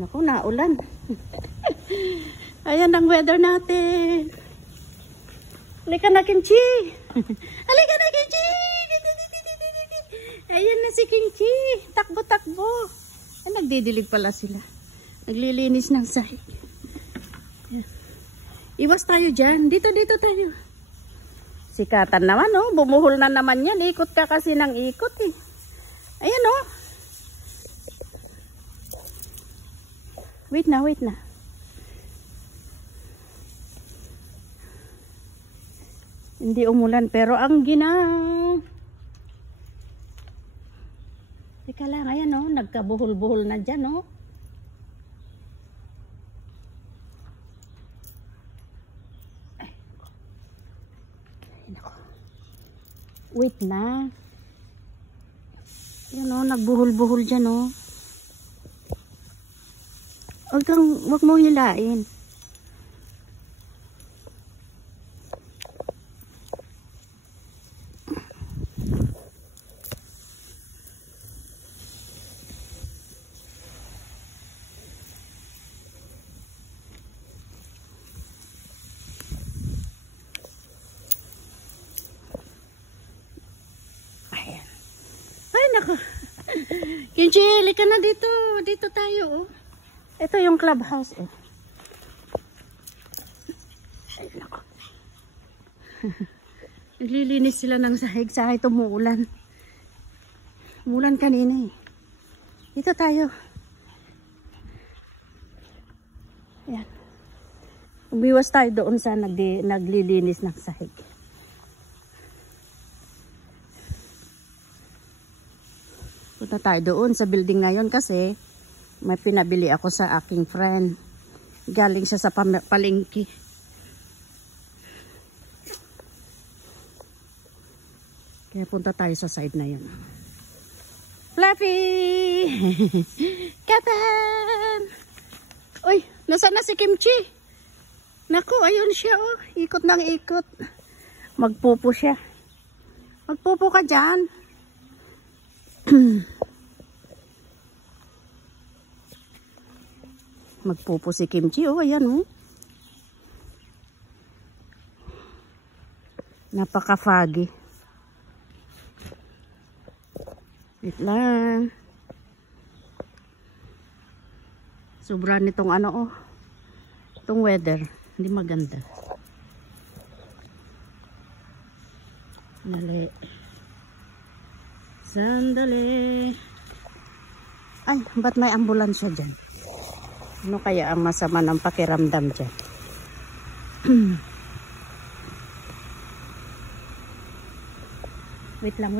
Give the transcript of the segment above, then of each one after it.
Naku, naulan. Ayan ang weather natin. Halika na, Kimchi. Halika na, Kimchi. Ayan na si Kimchi. Takbo-takbo. Ay, nagdidilig pala sila. Naglilinis ng sahig. Iwas tayo dyan. Dito tayo. Sikatan naman, oh. Bumuhol na naman yan. Ikot ka kasi ng ikot, eh. Ayan, oh. Wait na. Hindi umulan, pero ang ginang. Teka lang, ayan, oh. Nagkabuhol-buhol na dyan, oh. Wait na. Yan o, nagbuhol-buhol dyan o. Huwag mo hilain. Kimchi, halika na dito. Dito tayo, oh. Ito yung clubhouse, oh. Ay, nako. Naglilinis sila ng sahig. Sahig umuulan. Umulan kanina, eh. Dito tayo. Ayan. Umiwas tayo doon sa naglilinis ng sahig. Punta tayo doon sa building na yon kasi may pinabili ako sa aking friend. Galing siya sa palengke. Kaya punta tayo sa side na yon. Fluffy! Katan! Uy, nasaan na si Kimchi? Naku, ayun siya, oh. Ikot ng ikot. Magpupo siya. Magpupo ka dyan. Magpupo si Kimchi, oh, ayan, oh. Napaka-foggy. Wait lang. Sobra nitong ano, oh. Itong weather, hindi maganda. Sandali. Ay, ba't may ambulansya dyan? Ano kaya ang masama ng pakiramdam dyan? Wait lang.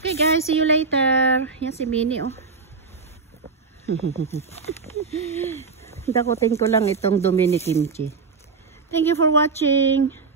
Okay guys, see you later. Yan si Minnie, oh. Dakutin ko lang itong dumi ni Kimchi. Thank you for watching.